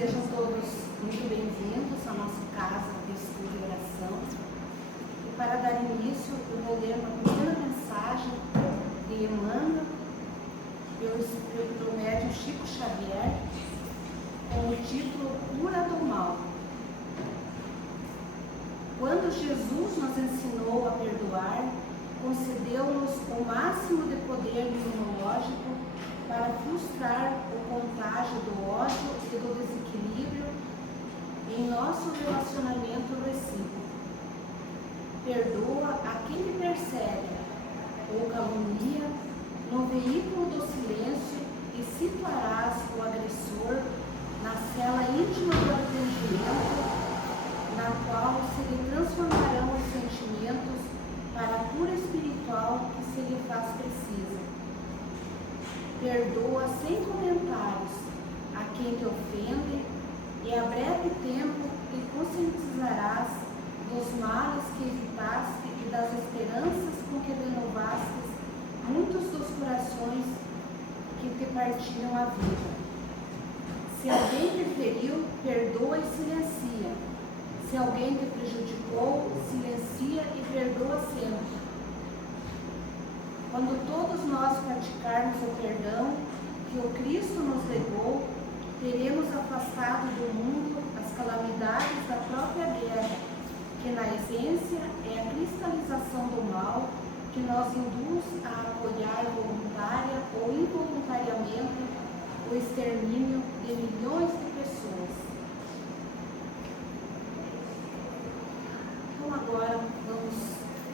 Sejam todos muito bem-vindos à nossa casa de estudo e oração. E para dar início, eu vou ler uma pequena mensagem de Emmanuel, pelo médium Chico Xavier, com o título Cura do Mal. Quando Jesus nos ensinou a perdoar, concedeu-nos o máximo de poder imunológico para frustrar o contágio do ódio e do desequilíbrio em nosso relacionamento recíproco. Perdoa a quem te persegue ou calunia no veículo do silêncio e situarás o agressor na cela íntima do arrependimento, na qual se lhe transformarão os sentimentos para a cura espiritual que se lhe faz precisa. Perdoa sem comentários a quem te ofende e a breve tempo te conscientizarás dos males que evitaste e das esperanças com que renovaste muitos dos corações que te partiram a vida. Se alguém te feriu, perdoa e silencia. Se alguém te prejudicou, silencia e perdoa sempre. Quando todos nós praticarmos o perdão que o Cristo nos legou, teremos afastado do mundo as calamidades da própria guerra, que na essência é a cristalização do mal que nos induz a apoiar voluntária ou involuntariamente o extermínio de milhões de pessoas. Então agora vamos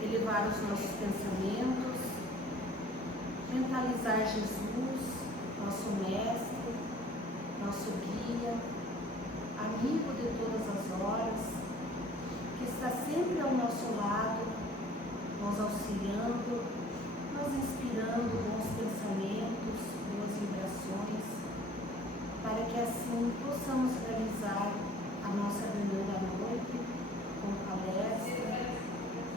elevar os nossos pensamentos, mentalizar Jesus, nosso mestre, nosso guia, amigo de todas as horas, que está sempre ao nosso lado, nos auxiliando, nos inspirando bons pensamentos, boas vibrações, para que assim possamos realizar a nossa reunião da noite com palestra,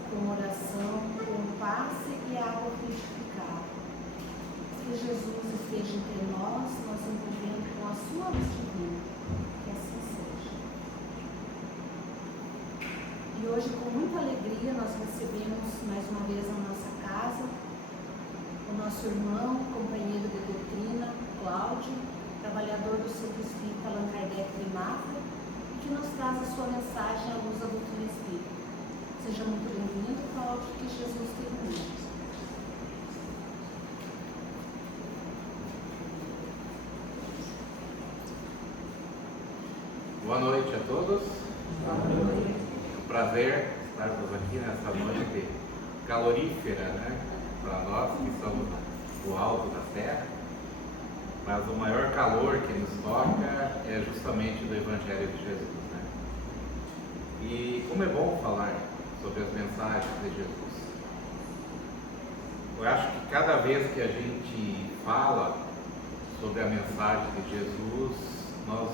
com oração, com passe e água purificada. Que Jesus esteja entre nós, nos envolvendo com a sua luz divina. Que assim seja. E hoje, com muita alegria, nós recebemos mais uma vez na nossa casa o nosso irmão, companheiro de doutrina, Cláudio, trabalhador do Centro Espírita Allan Kardec de Mafra, que nos traz a sua mensagem à luz da doutrina espírita. Seja muito bem-vindo, Cláudio, que Jesus te ilumine. Boa noite a todos. É um prazer estarmos aqui nessa noite calorífera, né? Para nós que somos do alto da terra. Mas o maior calor que nos toca é justamente do Evangelho de Jesus, né? E como é bom falar sobre as mensagens de Jesus. Eu acho que cada vez que a gente fala sobre a mensagem de Jesus, nós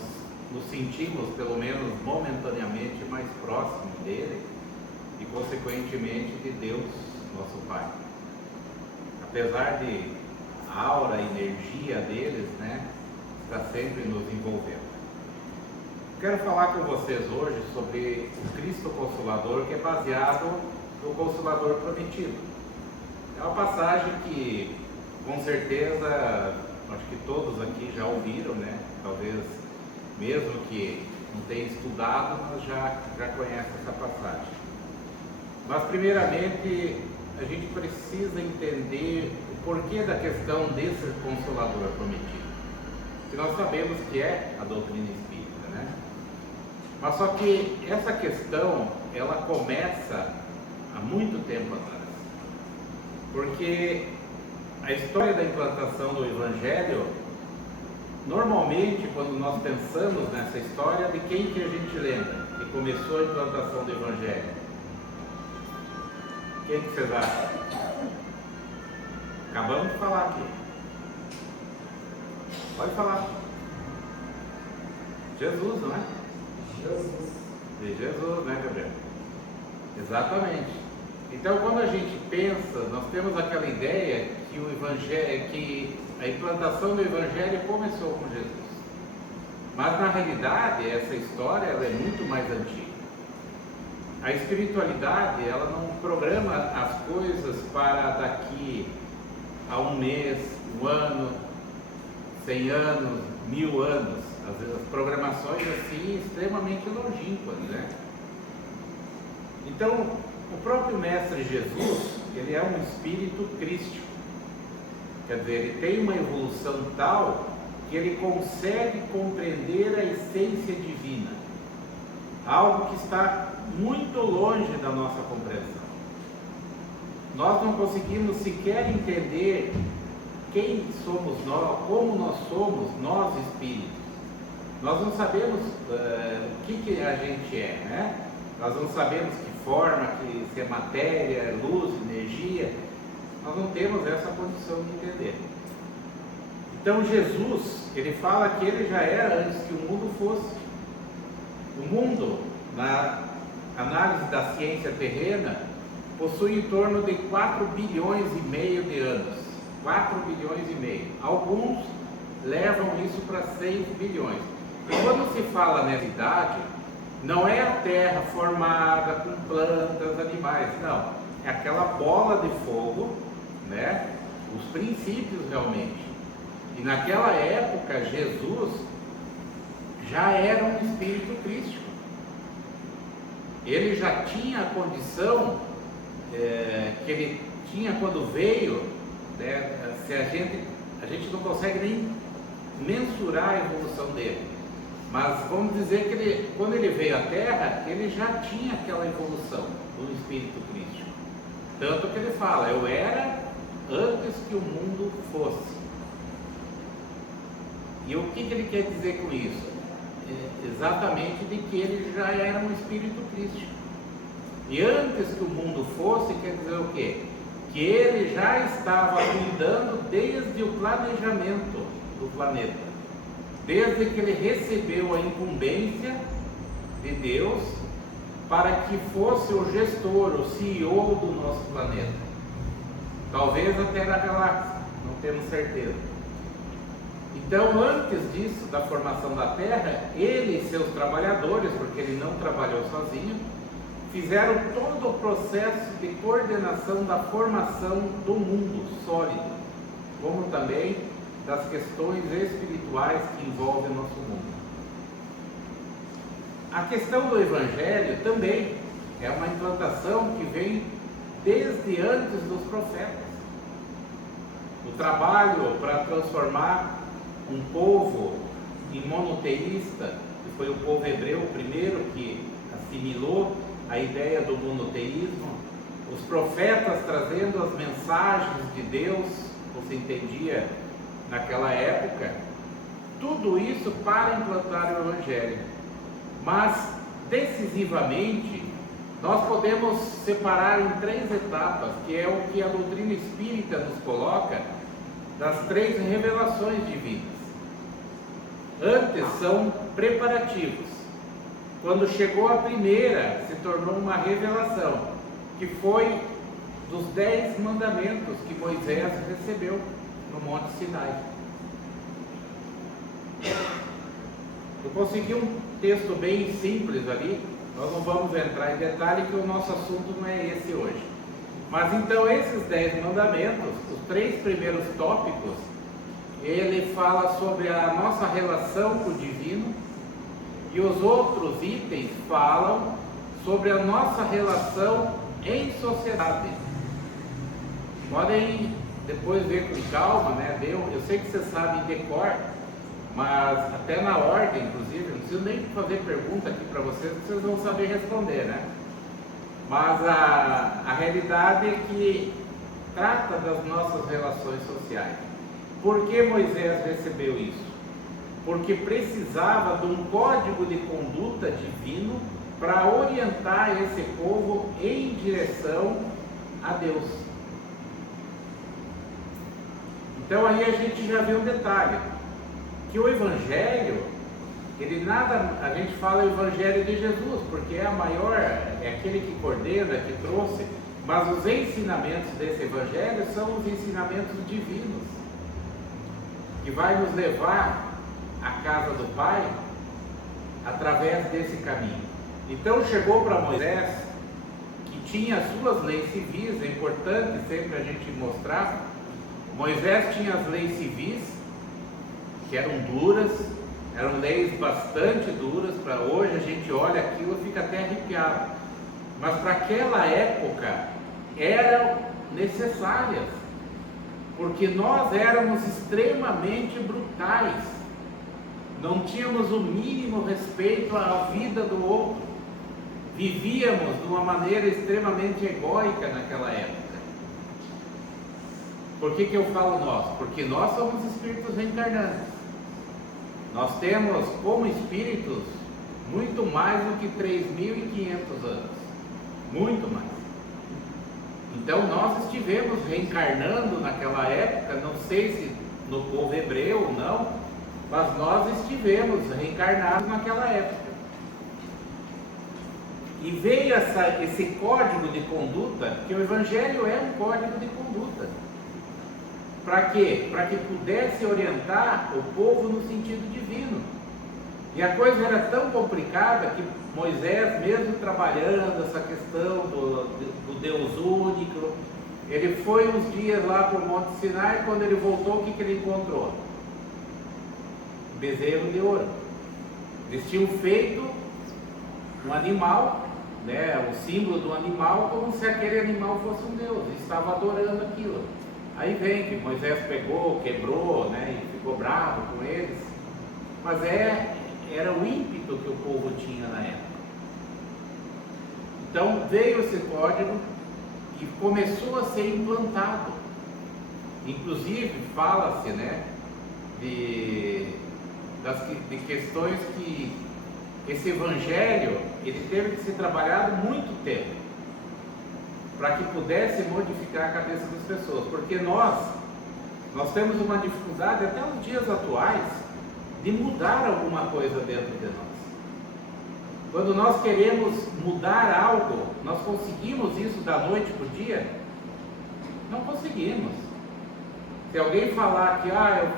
nos sentimos, pelo menos momentaneamente, mais próximos dele e, consequentemente, de Deus, nosso Pai. Apesar de a aura, a energia deles, né, está sempre nos envolvendo. Quero falar com vocês hoje sobre o Cristo Consolador, que é baseado no Consolador Prometido. É uma passagem que, com certeza, acho que todos aqui já ouviram, né? Talvez mesmo que não tenha estudado, mas já conhece essa passagem. Mas, primeiramente, a gente precisa entender o porquê da questão desse Consolador Prometido, que nós sabemos que é a doutrina espírita, né? Mas só que essa questão, ela começa há muito tempo atrás, porque a história da implantação do Evangelho, normalmente, quando nós pensamos nessa história, de quem que a gente lembra que começou a implantação do Evangelho? Quem que vocês acham? Acabamos de falar aqui. Pode falar. Jesus, não é? Jesus. De Jesus, né, Gabriel? Exatamente. Então, quando a gente pensa, nós temos aquela ideia que o Evangelho, que a implantação do Evangelho começou com Jesus. Mas na realidade essa história ela é muito mais antiga. A espiritualidade ela não programa as coisas para daqui a um mês, um ano, 100 anos, 1000 anos. As programações assim extremamente longínquas, né? Então, o próprio Mestre Jesus, ele é um espírito crístico. Quer dizer, ele tem uma evolução tal que ele consegue compreender a essência divina. Algo que está muito longe da nossa compreensão. Nós não conseguimos sequer entender quem somos nós, como nós somos, nós espíritos. Nós não sabemos o que a gente é, né? Nós não sabemos que forma, se é matéria, luz, energia. Nós não temos essa condição de entender. Então Jesus, ele fala que ele já era antes que o mundo fosse. O mundo, na análise da ciência terrena, possui em torno de 4 bilhões e meio de anos. 4 bilhões e meio. Alguns levam isso para 6 bilhões. E quando se fala nessa idade, não é a Terra formada com plantas, animais, não. É aquela bola de fogo, né? Os princípios realmente. E naquela época, Jesus já era um espírito crístico. Ele já tinha a condição que ele tinha quando veio, né? Se a gente não consegue nem mensurar a evolução dele. Mas vamos dizer que quando ele veio à Terra, ele já tinha aquela evolução do espírito crístico. Tanto que ele fala, eu era antes que o mundo fosse. E o que ele quer dizer com isso? Exatamente de que ele já era um espírito crístico. E antes que o mundo fosse, quer dizer o quê? Que ele já estava cuidando desde o planejamento do planeta. Desde que ele recebeu a incumbência de Deus para que fosse o gestor, o CEO do nosso planeta. Talvez até da galáxia, não temos certeza. Então, antes disso, da formação da Terra, ele e seus trabalhadores, porque ele não trabalhou sozinho, fizeram todo o processo de coordenação da formação do mundo sólido, como também das questões espirituais que envolvem o nosso mundo. A questão do Evangelho também é uma implantação que vem desde antes dos profetas. O trabalho para transformar um povo em monoteísta, que foi o povo hebreu o primeiro que assimilou a ideia do monoteísmo, os profetas trazendo as mensagens de Deus, você entendia naquela época, tudo isso para implantar o Evangelho. Mas, decisivamente, nós podemos separar em 3 etapas, que é o que a doutrina espírita nos coloca, das 3 revelações divinas. Antes são preparativos. Quando chegou a primeira, se tornou uma revelação, que foi dos 10 mandamentos que Moisés recebeu no Monte Sinai. Eu consegui um texto bem simples ali, nós não vamos entrar em detalhe que o nosso assunto não é esse hoje. Mas então esses 10 mandamentos, os 3 primeiros tópicos, ele fala sobre a nossa relação com o divino, e os outros itens falam sobre a nossa relação em sociedade. Podem depois ver com calma, né? Eu sei que vocês sabem de cor, mas até na ordem, inclusive, não preciso nem fazer pergunta aqui para vocês, que vocês vão saber responder, né? Mas a realidade é que trata das nossas relações sociais. Por que Moisés recebeu isso? Porque precisava de um código de conduta divino para orientar esse povo em direção a Deus. Então aí a gente já vê um detalhe, que o Evangelho, a gente fala o Evangelho de Jesus, porque é a maior, é aquele que coordena, que trouxe, mas os ensinamentos desse Evangelho são os ensinamentos divinos, que vai nos levar à casa do Pai, através desse caminho. Então chegou para Moisés, que tinha as suas leis civis, é importante sempre a gente mostrar. Moisés tinha as leis civis, que eram duras, eram leis bastante duras. Para hoje a gente olha aquilo e fica até arrepiado, mas para aquela época eram necessárias, porque nós éramos extremamente brutais, não tínhamos o mínimo respeito à vida do outro, vivíamos de uma maneira extremamente egóica naquela época. Por que eu falo nós? Porque nós somos espíritos reencarnantes. Nós temos como espíritos muito mais do que 3.500 anos, muito mais. Então nós estivemos reencarnando naquela época, não sei se no povo hebreu ou não, mas nós estivemos reencarnados naquela época. E veio esse código de conduta, que o Evangelho é um código de conduta. Para quê? Para que pudesse orientar o povo no sentido divino. E a coisa era tão complicada que Moisés, mesmo trabalhando essa questão do Deus único, ele foi uns dias lá para o Monte Sinai. Quando ele voltou, o que ele encontrou? Bezerro de ouro. Eles tinham feito um animal, né, o símbolo do animal, como se aquele animal fosse um Deus, e estava adorando aquilo. Aí vem que Moisés pegou, quebrou, né, e ficou bravo com eles, mas era o ímpeto que o povo tinha na época. Então veio esse código e começou a ser implantado. Inclusive fala-se, né, de questões que esse evangelho ele teve que ser trabalhado muito tempo para que pudesse modificar a cabeça das pessoas, porque nós temos uma dificuldade até nos dias atuais de mudar alguma coisa dentro de nós. Quando nós queremos mudar algo, nós conseguimos isso da noite para o dia? Não conseguimos. Se alguém falar que eu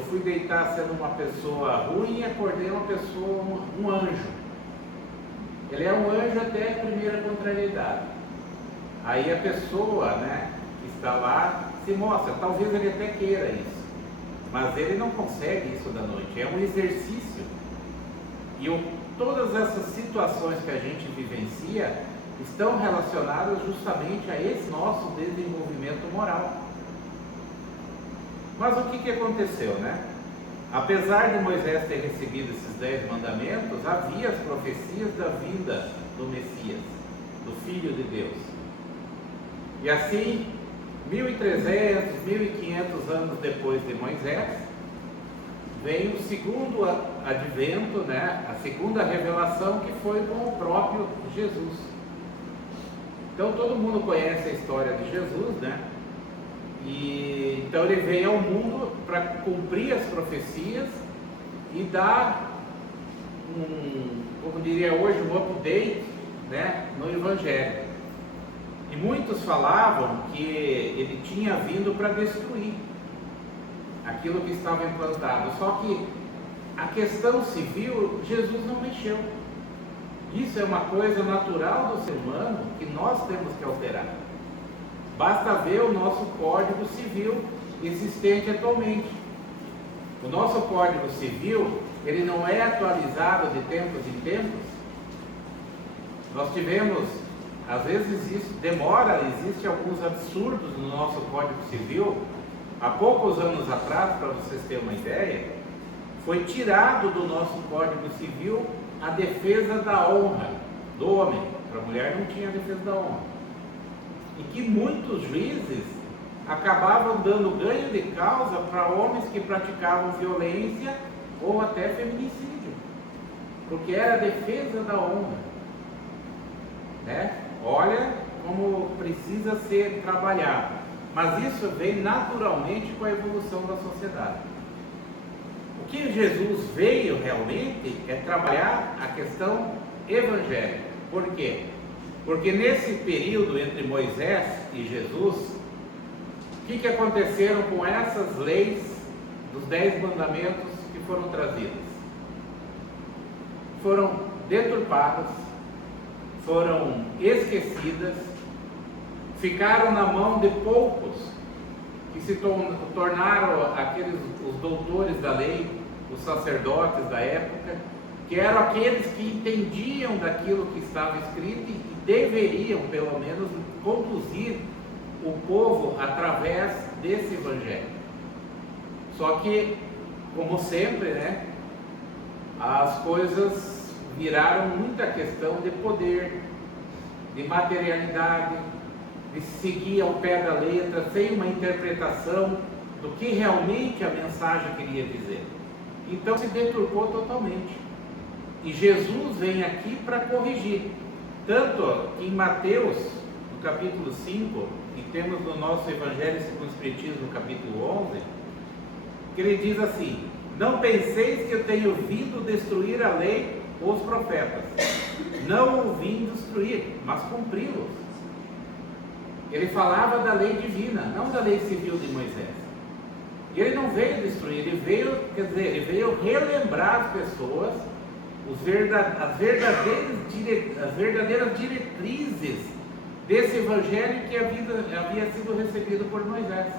fui deitar sendo uma pessoa ruim e acordei uma pessoa, um anjo. Ele é um anjo até a primeira contrariedade. Aí a pessoa, né, que está lá se mostra. Talvez ele até queira isso, mas ele não consegue isso da noite. É um exercício. E todas essas situações que a gente vivencia estão relacionadas justamente a esse nosso desenvolvimento moral. Mas o que aconteceu, né? Apesar de Moisés ter recebido esses 10 mandamentos, havia as profecias da vinda do Messias, do Filho de Deus. E assim, 1.300, 1.500 anos depois de Moisés, vem o segundo advento, né? A segunda revelação, que foi com o próprio Jesus. Então todo mundo conhece a história de Jesus, né? E então ele veio ao mundo para cumprir as profecias e dar como diria hoje, um update, né, no Evangelho. E muitos falavam que ele tinha vindo para destruir aquilo que estava implantado. Só que a questão civil, Jesus não mexeu. Isso é uma coisa natural do ser humano que nós temos que alterar. Basta ver o nosso Código Civil existente atualmente. O nosso Código Civil, ele não é atualizado de tempos em tempos. Nós tivemos, às vezes isso demora, existe alguns absurdos no nosso Código Civil. Há poucos anos atrás, para vocês terem uma ideia, foi tirado do nosso Código Civil a defesa da honra do homem. Para a mulher não tinha a defesa da honra. E que muitos juízes acabavam dando ganho de causa para homens que praticavam violência ou até feminicídio, porque era a defesa da honra, né? Olha como precisa ser trabalhado, mas isso vem naturalmente com a evolução da sociedade. O que Jesus veio realmente é trabalhar a questão evangélica. Por quê? Porque nesse período entre Moisés e Jesus, o que aconteceram com essas leis dos 10 mandamentos que foram trazidas? foram deturpadas, foram esquecidas, ficaram na mão de poucos, que se tornaram os doutores da lei, os sacerdotes da época, que eram aqueles que entendiam daquilo que estava escrito e deveriam, pelo menos, conduzir o povo através desse evangelho. Só que, como sempre, né, as coisas viraram muita questão de poder, de materialidade, de seguir ao pé da letra, sem uma interpretação do que realmente a mensagem queria dizer. Então se deturpou totalmente. E Jesus vem aqui para corrigir. Tanto que em Mateus, no capítulo 5, e temos no nosso Evangelho segundo o Espiritismo, no capítulo 11, que ele diz assim: não penseis que eu tenho vindo destruir a lei ou os profetas. Não o vim destruir, mas cumpri-los. Ele falava da lei divina, não da lei civil de Moisés. E ele não veio destruir, ele veio relembrar as pessoas as verdadeiras diretrizes desse evangelho que havia sido recebido por Moisés.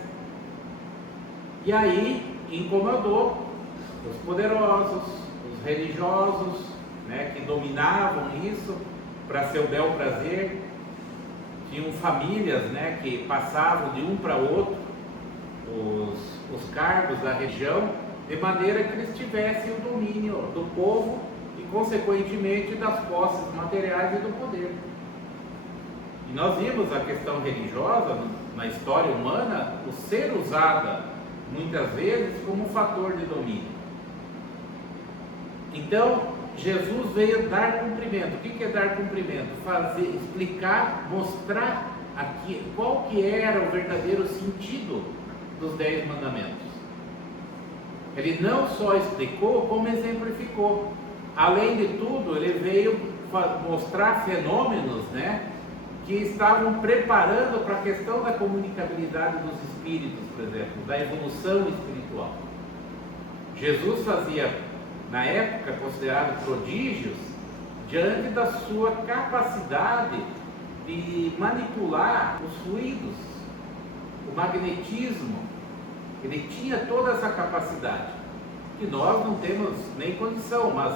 E aí incomodou os poderosos, os religiosos, né, que dominavam isso para seu bel prazer. Tinham famílias, né, que passavam de um para outro os cargos da região, de maneira que eles tivessem o domínio do povo e, consequentemente, das posses materiais e do poder. E nós vimos a questão religiosa na história humana, o ser usada muitas vezes como fator de domínio. Então, Jesus veio dar cumprimento. O que é dar cumprimento? Explicar, mostrar aqui qual que era o verdadeiro sentido dos 10 mandamentos. Ele não só explicou, como exemplificou. Além de tudo, ele veio mostrar fenômenos, né, que estavam preparando para a questão da comunicabilidade dos espíritos, por exemplo, da evolução espiritual. Jesus fazia, na época, considerado prodígios, diante da sua capacidade de manipular os fluidos, o magnetismo. Ele tinha toda essa capacidade, que nós não temos nem condição, mas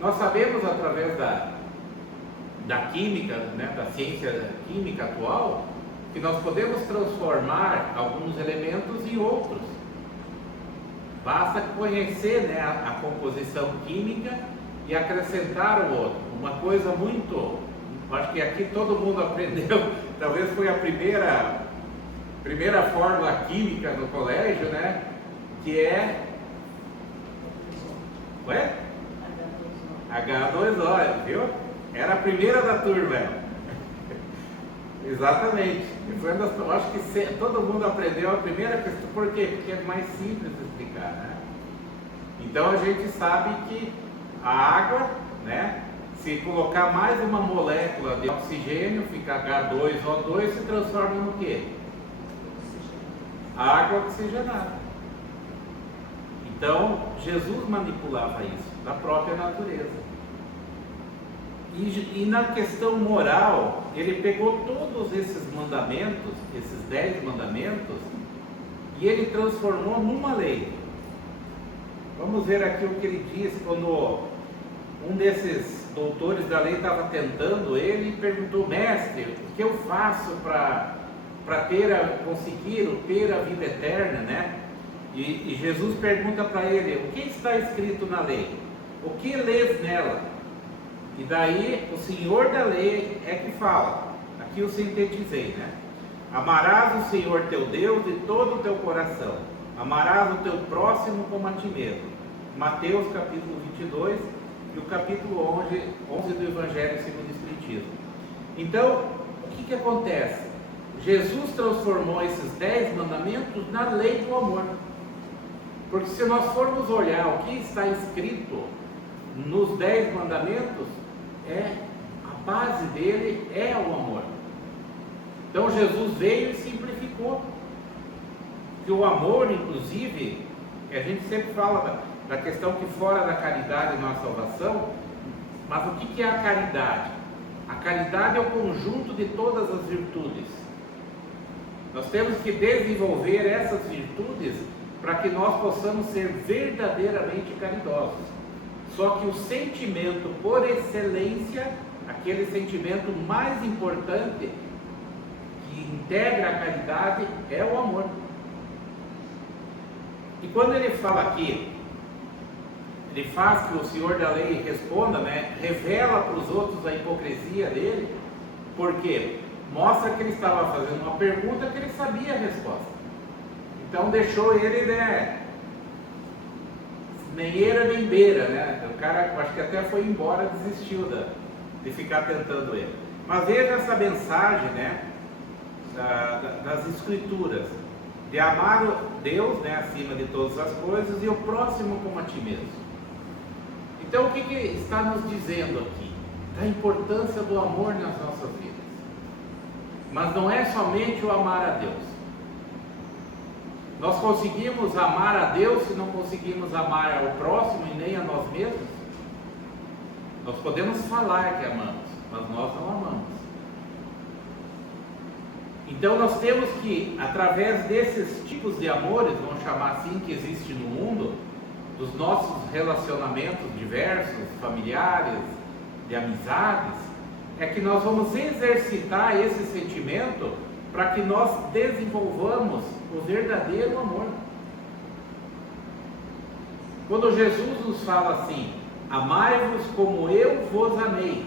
nós sabemos através da química, né, da ciência química atual, que nós podemos transformar alguns elementos em outros. Basta conhecer, né, a composição química e acrescentar o outro. Uma coisa muito, acho que aqui todo mundo aprendeu, talvez foi a primeira fórmula química no colégio, né, que é H2O, viu? Era a primeira da turma. Exatamente. Foi uma das, acho que todo mundo aprendeu a primeira questão. Por quê? Porque é mais simples de explicar, né? Então a gente sabe que a água, né, se colocar mais uma molécula de oxigênio, fica H2O2, se transforma no quê? Água oxigenada. Então Jesus manipulava isso da própria natureza. E na questão moral, ele pegou todos esses mandamentos, esses 10 mandamentos, e ele transformou numa lei. Vamos ver aqui o que ele diz quando um desses doutores da lei estava tentando ele e perguntou: mestre, o que eu faço para conseguir ter a vida eterna, né? E Jesus pergunta para ele: o que está escrito na lei? O que lês nela? E daí o Senhor da lei é que fala. Aqui eu sintetizei, né? Amarás o Senhor teu Deus de todo o teu coração. Amarás o teu próximo como a ti mesmo. Mateus capítulo 22 e o capítulo 11 do Evangelho segundo o Espiritismo. Então, o que acontece? Jesus transformou esses 10 mandamentos na lei do amor. Porque se nós formos olhar o que está escrito nos 10 mandamentos, a base dele é o amor. Então Jesus veio e simplificou. Que o amor, inclusive, a gente sempre fala da questão que fora da caridade não há salvação. Mas o que é a caridade? A caridade é o conjunto de todas as virtudes. Nós temos que desenvolver essas virtudes para que nós possamos ser verdadeiramente caridosos. Só que o sentimento por excelência, aquele sentimento mais importante que integra a caridade, é o amor. E quando ele fala aqui, ele faz que o senhor da lei responda, né? Revela para os outros a hipocrisia dele, porque mostra que ele estava fazendo uma pergunta que ele sabia a resposta. Então deixou ele, né? Nem eira nem beira, né? O cara, acho que até foi embora, desistiu de ficar tentando ele. Mas veja essa mensagem, né? Das Escrituras, de amar Deus, né, acima de todas as coisas, e o próximo como a ti mesmo. Então o que está nos dizendo aqui? Da importância do amor nas nossas vidas. Mas não é somente o amar a Deus. Nós conseguimos amar a Deus se não conseguimos amar ao próximo e nem a nós mesmos? Nós podemos falar que amamos, mas nós não amamos. Então nós temos que, através desses tipos de amores, vamos chamar assim, que existe no mundo, dos nossos relacionamentos diversos, familiares, de amizades, é que nós vamos exercitar esse sentimento para que nós desenvolvamos o verdadeiro amor. Quando Jesus nos fala assim, amai-vos como eu vos amei,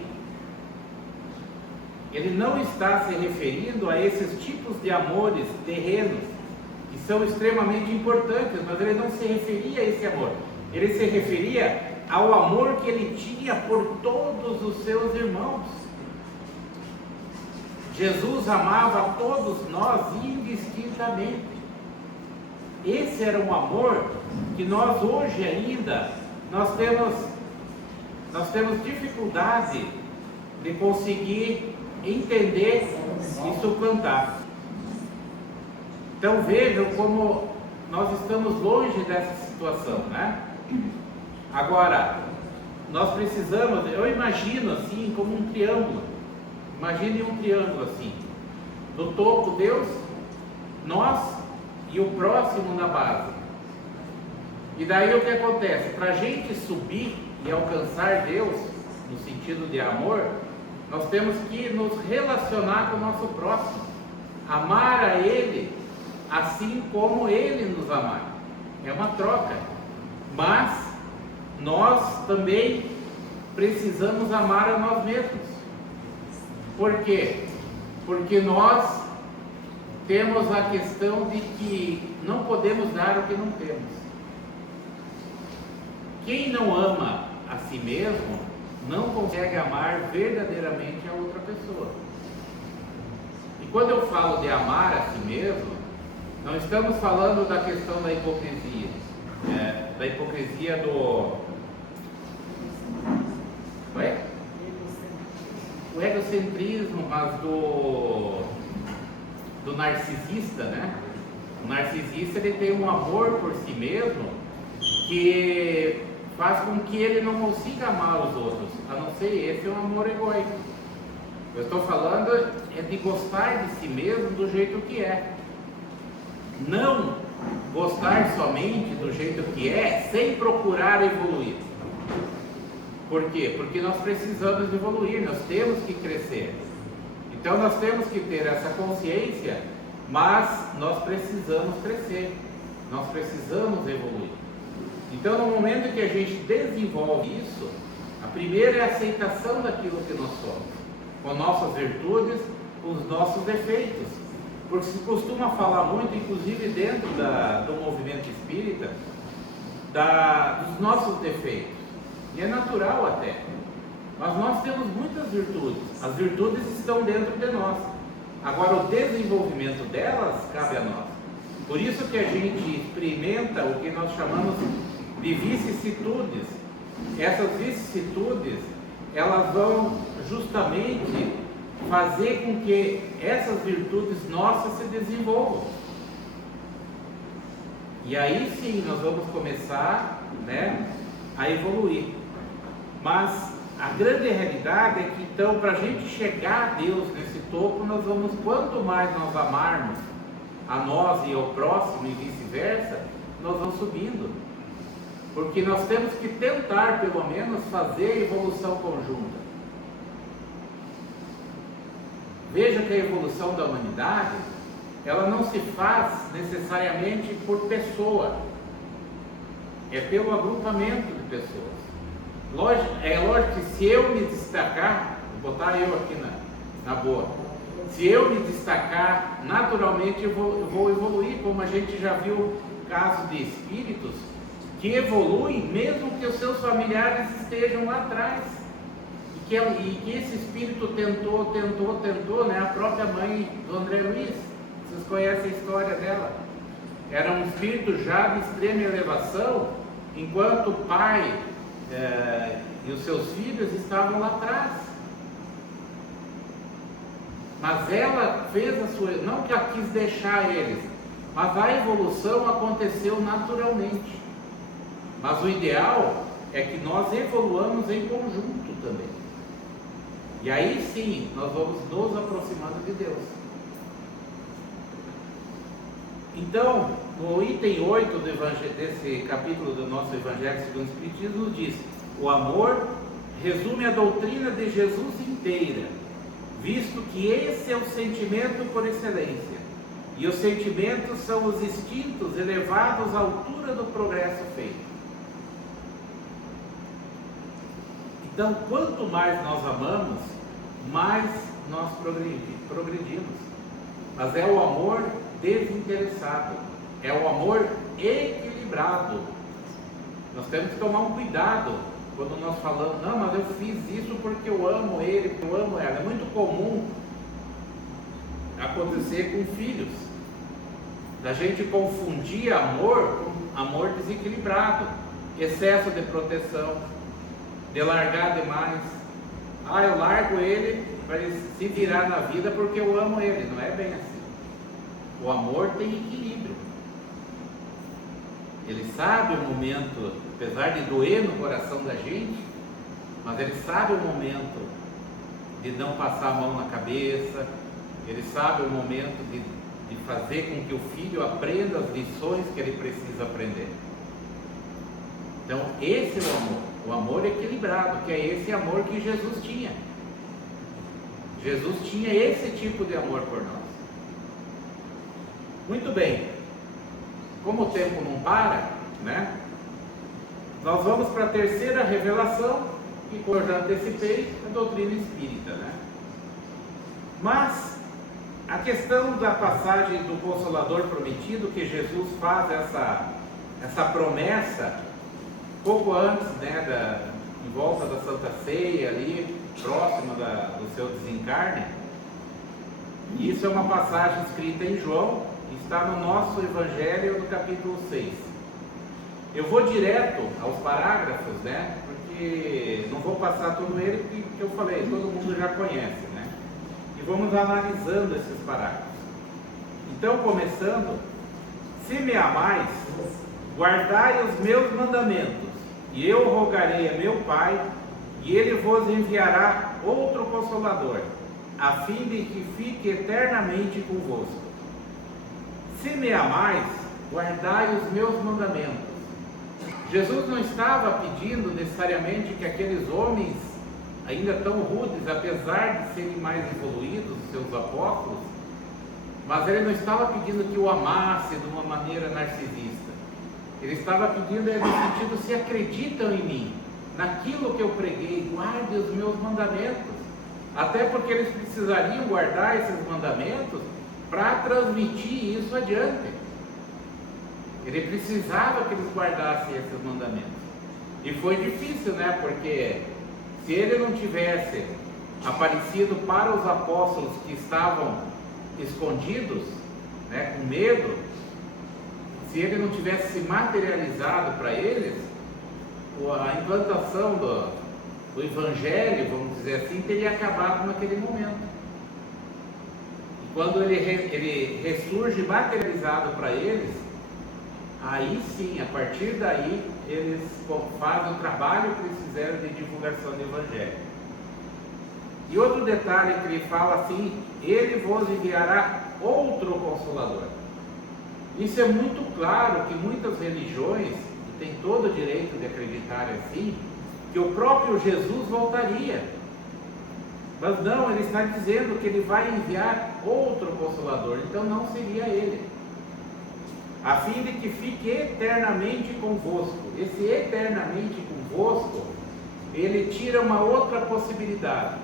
ele não está se referindo a esses tipos de amores terrenos, que são extremamente importantes, mas ele não se referia a esse amor. Ele se referia ao amor que ele tinha por todos os seus irmãos. Jesus amava todos nós indistintamente. Esse era um amor que nós hoje ainda, nós temos dificuldade de conseguir entender e suplantar. Então vejam como nós estamos longe dessa situação, né? Agora, nós precisamos, eu imagino assim, como um triângulo. Imagine um triângulo assim. No topo Deus, nós e o próximo na base. E daí o que acontece? Para a gente subir e alcançar Deus, no sentido de amor, nós temos que nos relacionar com o nosso próximo, amar a Ele assim como Ele nos amar. É uma troca, mas nós também precisamos amar a nós mesmos. Por quê? Porque nós temos a questão de que não podemos dar o que não temos. Quem não ama a si mesmo não consegue amar verdadeiramente a outra pessoa. E quando eu falo de amar a si mesmo, não estamos falando da questão da hipocrisia, da hipocrisia do... O egocentrismo, mas do narcisista, né? O narcisista, ele tem um amor por si mesmo que faz com que ele não consiga amar os outros, a não ser esse é um amor egóico. Eu estou falando é de gostar de si mesmo do jeito que é, não gostar somente do jeito que é, sem procurar evoluir. Por quê? Porque nós precisamos evoluir, nós temos que crescer. Então nós temos que ter essa consciência, mas nós precisamos crescer, nós precisamos evoluir. Então no momento que a gente desenvolve isso, a primeira é a aceitação daquilo que nós somos, com nossas virtudes, com os nossos defeitos. Porque se costuma falar muito, inclusive dentro do movimento espírita, dos nossos defeitos. E é natural até, mas nós temos muitas virtudes, as virtudes estão dentro de nós, agora o desenvolvimento delas cabe a nós. Por isso que a gente experimenta o que nós chamamos de vicissitudes. Essas vicissitudes, elas vão justamente fazer com que essas virtudes nossas se desenvolvam. E aí sim nós vamos começar, né, a evoluir. Mas a grande realidade é que, então, para a gente chegar a Deus nesse topo, nós vamos, quanto mais nós amarmos a nós e ao próximo e vice-versa, nós vamos subindo. Porque nós temos que tentar, pelo menos, fazer a evolução conjunta. Veja que a evolução da humanidade, ela não se faz necessariamente por pessoa, é pelo agrupamento de pessoas. É lógico que se eu me destacar, vou botar eu aqui na boa, se eu me destacar, naturalmente eu vou evoluir, como a gente já viu casos de espíritos que evoluem mesmo que os seus familiares estejam lá atrás. E que esse espírito tentou, né? A própria mãe do André Luiz, vocês conhecem a história dela. Era um espírito já de extrema elevação, enquanto o pai e os seus filhos estavam lá atrás. Mas ela fez a sua, não que ela quis deixar eles, mas a evolução aconteceu naturalmente. Mas o ideal é que nós evoluamos em conjunto também. E aí sim, nós vamos nos aproximando de Deus. Então, no item 8 desse capítulo do nosso Evangelho segundo o Espiritismo, diz: o amor resume a doutrina de Jesus inteira, visto que esse é o sentimento por excelência, e os sentimentos são os instintos elevados à altura do progresso feito. Então, quanto mais nós amamos, mais nós progredimos. Mas é o amor desinteressado, é o amor equilibrado. Nós temos que tomar um cuidado quando nós falamos, não, mas eu fiz isso porque eu amo ele, porque eu amo ela. É muito comum acontecer com filhos, da gente confundir amor com amor desequilibrado, excesso de proteção, de largar demais. Eu largo ele para ele se virar na vida porque eu amo ele. Não é bem assim. O amor tem equilíbrio. Ele sabe o momento, apesar de doer no coração da gente, mas ele sabe o momento de não passar a mão na cabeça, ele sabe o momento de fazer com que o filho aprenda as lições que ele precisa aprender. Então, esse é o amor. O amor equilibrado, que é esse amor que Jesus tinha. Jesus tinha esse tipo de amor por nós. Muito bem. Como o tempo não para, né? Nós vamos para a terceira revelação, que, como eu já antecipei, é a doutrina espírita, né? Mas a questão da passagem do Consolador prometido, que Jesus faz essa promessa pouco antes, né, em volta da Santa Ceia, ali, próximo do seu desencarne. E isso é uma passagem escrita em João, está no nosso Evangelho, no capítulo 6. Eu vou direto aos parágrafos, né, porque não vou passar todo ele, porque eu falei, todo mundo já conhece, né, e vamos analisando esses parágrafos. Então, começando: se me amais, guardai os meus mandamentos, e eu rogarei a meu Pai, e ele vos enviará outro Consolador, a fim de que fique eternamente convosco. Se me amais, guardai os meus mandamentos. Jesus não estava pedindo necessariamente que aqueles homens, ainda tão rudes, apesar de serem mais evoluídos, os seus apóstolos, mas ele não estava pedindo que o amasse de uma maneira narcisista. Ele estava pedindo no sentido: se acreditam em mim, naquilo que eu preguei, guarde os meus mandamentos. Até porque eles precisariam guardar esses mandamentos para transmitir isso adiante. Ele precisava que eles guardassem esses mandamentos. E foi difícil, né? Porque se ele não tivesse aparecido para os apóstolos que estavam escondidos, né, com medo, se ele não tivesse se materializado para eles, a implantação do Evangelho, vamos dizer assim, teria acabado naquele momento. E quando ele ressurge materializado para eles, aí sim, a partir daí, eles fazem o trabalho que eles fizeram de divulgação do Evangelho. E outro detalhe que ele fala assim: ele vos enviará outro Consolador. Isso é muito claro que muitas religiões, e têm todo o direito de acreditar assim, que o próprio Jesus voltaria. Mas não, ele está dizendo que ele vai enviar outro Consolador, então não seria ele. A fim de que fique eternamente convosco. Esse eternamente convosco, ele tira uma outra possibilidade.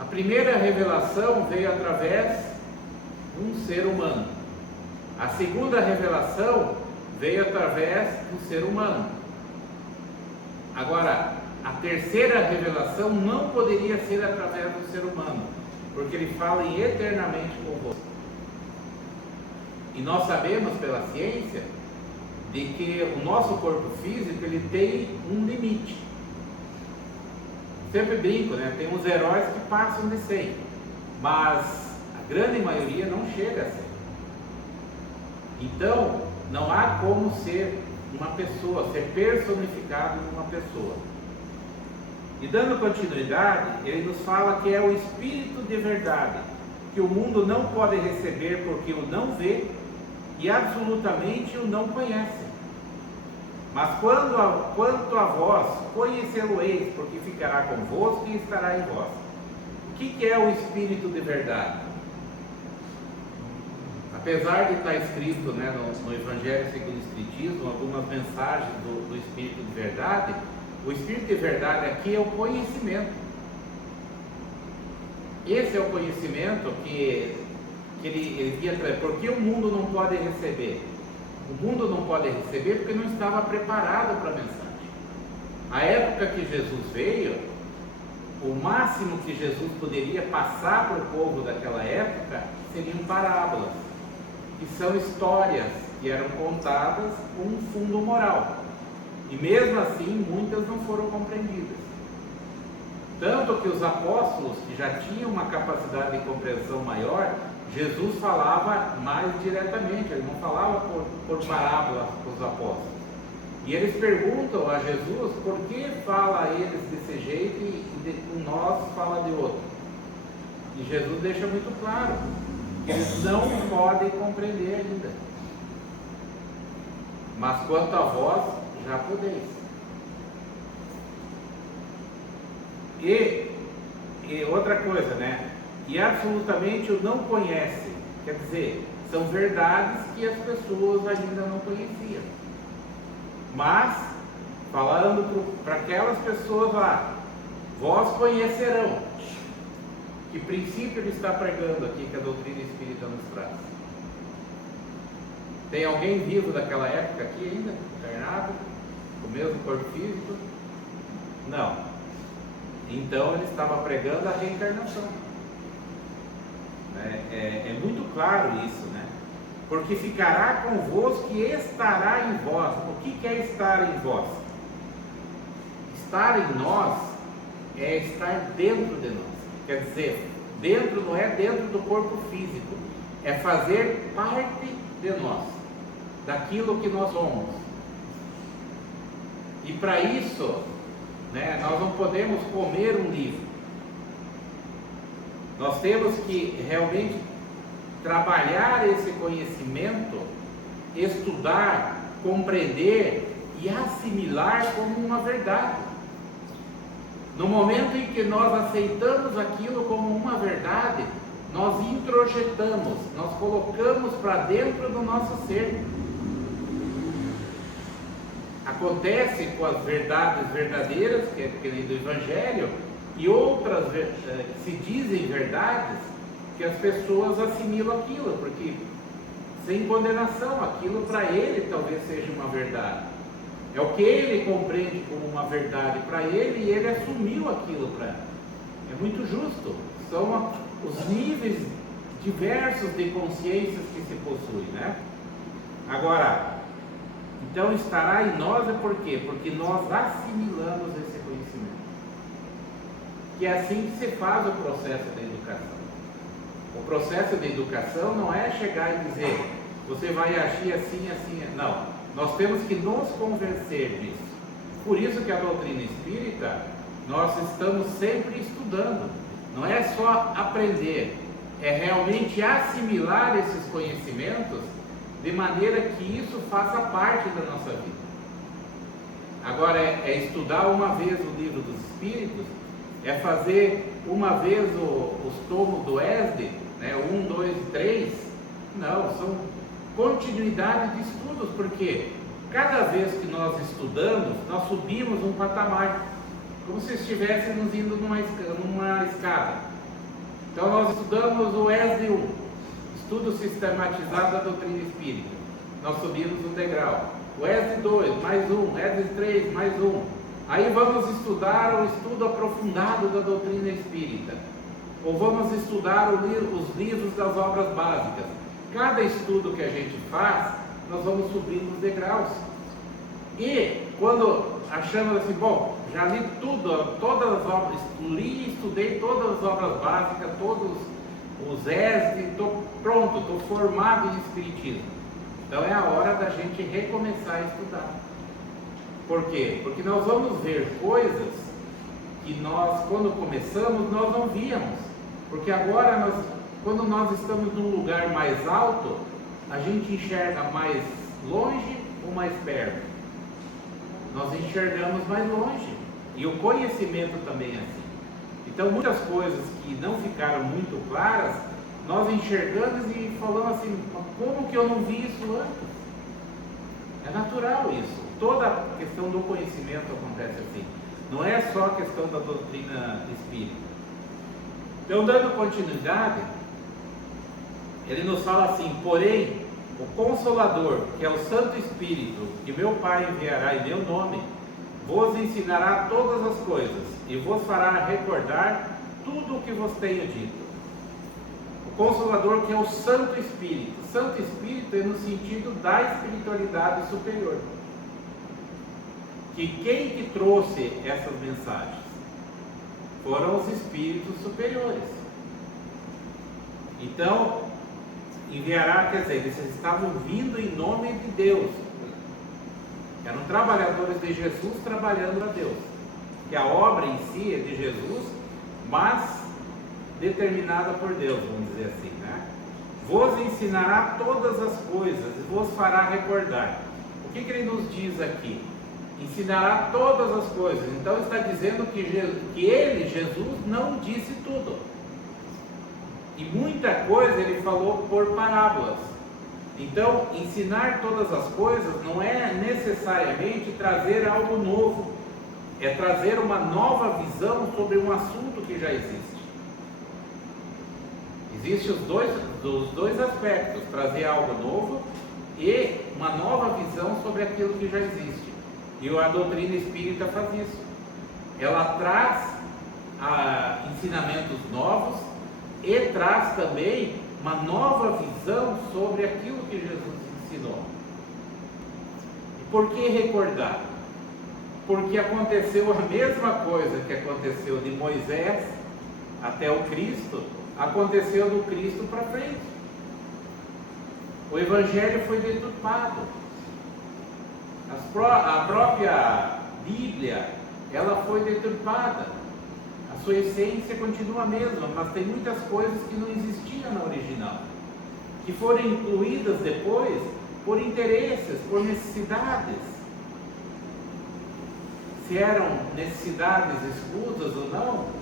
A primeira revelação veio através de um ser humano. A segunda revelação veio através do ser humano. Agora, a terceira revelação não poderia ser através do ser humano, porque ele fala em eternamente convosco. E nós sabemos pela ciência de que o nosso corpo físico ele tem um limite. Sempre brinco, né? Tem uns heróis que passam de 100, mas a grande maioria não chega a 100. Então, não há como ser uma pessoa, ser personificado numa pessoa. E dando continuidade, ele nos fala que é o Espírito de verdade, que o mundo não pode receber porque o não vê e absolutamente o não conhece. Mas quanto a vós, conhecê-lo-eis, porque ficará convosco e estará em vós. O que é o Espírito de verdade? Apesar de estar escrito, né, no Evangelho segundo o Espiritismo, algumas mensagens do Espírito de verdade, o Espírito de verdade aqui é o conhecimento. Esse é o conhecimento que ele via trazer. Por que o mundo não pode receber? O mundo não pode receber porque não estava preparado para a mensagem. A época que Jesus veio, o máximo que Jesus poderia passar para o povo daquela época seriam parábolas, que são histórias que eram contadas com um fundo moral. E mesmo assim, muitas não foram compreendidas. Tanto que os apóstolos, que já tinham uma capacidade de compreensão maior, Jesus falava mais diretamente, ele não falava por parábola para os apóstolos. E eles perguntam a Jesus por que fala a eles desse jeito e com nós fala de outro. E Jesus deixa muito claro que eles não podem compreender ainda. Mas quanto a vós, já podeis. E outra coisa, né? E absolutamente o não conhece, quer dizer, são verdades que as pessoas ainda não conheciam. Mas, falando para aquelas pessoas lá, vós conhecerão. Que princípio ele está pregando aqui que a doutrina espírita nos traz? Tem alguém vivo daquela época aqui ainda, encarnado, com o mesmo corpo físico? Não. Então ele estava pregando a reencarnação. É muito claro isso, né? Porque ficará convosco e estará em vós. O que é estar em vós? Estar em nós é estar dentro de nós. Quer dizer, dentro não é dentro do corpo físico, é fazer parte de nós, daquilo que nós somos. E para isso, né, nós não podemos comer um livro. Nós temos que realmente trabalhar esse conhecimento, estudar, compreender e assimilar como uma verdade. No momento em que nós aceitamos aquilo como uma verdade, nós introjetamos, nós colocamos para dentro do nosso ser. Acontece com as verdades verdadeiras, que é do Evangelho, e outras que se dizem verdades, que as pessoas assimilam aquilo, porque sem condenação, aquilo para ele talvez seja uma verdade. É o que ele compreende como uma verdade para ele e ele assumiu aquilo para ele. É muito justo. São os níveis diversos de consciências que se possuem, né? Agora, então estará em nós é por quê? Porque nós assimilamos esse conhecimento. Que é assim que se faz o processo da educação. O processo de educação não é chegar e dizer, você vai agir assim, assim, não. Nós temos que nos convencer disso. Por isso que a doutrina espírita, nós estamos sempre estudando. Não é só aprender, é realmente assimilar esses conhecimentos de maneira que isso faça parte da nossa vida. Agora, é estudar uma vez o livro dos Espíritos, é fazer uma vez os tomos do ESD, né, 1, 2 e 3. Não, são continuidade de estudos, porque cada vez que nós estudamos, nós subimos um patamar, como se estivéssemos indo numa escada. Então nós estudamos o ESD 1, estudo sistematizado da doutrina espírita, nós subimos um degrau. O ESD 2, mais um, ESD 3, mais um. Aí vamos estudar o estudo aprofundado da doutrina espírita, ou vamos estudar os livros das obras básicas. Cada estudo que a gente faz, nós vamos subindo os degraus. E quando achamos assim, bom, já li tudo, todas as obras, li e estudei todas as obras básicas, todos os ESD, estou pronto, estou formado em Espiritismo. Então é a hora da gente recomeçar a estudar. Por quê? Porque nós vamos ver coisas que nós, quando começamos, nós não víamos. Porque agora, quando nós estamos num lugar mais alto, a gente enxerga mais longe ou mais perto? Nós enxergamos mais longe. E o conhecimento também é assim. Então, muitas coisas que não ficaram muito claras, nós enxergamos e falamos assim, como que eu não vi isso antes? É natural isso. Toda a questão do conhecimento acontece assim. Não é só a questão da doutrina espírita. Então, dando continuidade, ele nos fala assim: porém, o Consolador, que é o Santo Espírito, que meu Pai enviará em meu nome, vos ensinará todas as coisas e vos fará recordar tudo o que vos tenho dito. O Consolador, que é o Santo Espírito. Santo Espírito é no sentido da espiritualidade superior. Que quem que trouxe essas mensagens? Foram os espíritos superiores. Então, enviará, quer dizer, eles estavam vindo em nome de Deus. Eram trabalhadores de Jesus trabalhando a Deus. Que a obra em si é de Jesus, mas determinada por Deus, vamos dizer assim, né? Vos ensinará todas as coisas e vos fará recordar. O que ele nos diz aqui? Ensinará todas as coisas. Então está dizendo que ele, Jesus, não disse tudo. E muita coisa ele falou por parábolas. Então, ensinar todas as coisas não é necessariamente trazer algo novo. É trazer uma nova visão sobre um assunto que já existe. Existem os dois aspectos, trazer algo novo e uma nova visão sobre aquilo que já existe. E a doutrina espírita faz isso. Ela traz ensinamentos novos e traz também uma nova visão sobre aquilo que Jesus ensinou. E por que recordar? Porque aconteceu a mesma coisa que aconteceu de Moisés até o Cristo, aconteceu do Cristo para frente. O Evangelho foi deturpado. A própria Bíblia, ela foi deturpada. A sua essência continua a mesma, mas tem muitas coisas que não existiam na original, que foram incluídas depois por interesses, por necessidades. Se eram necessidades escusas ou não,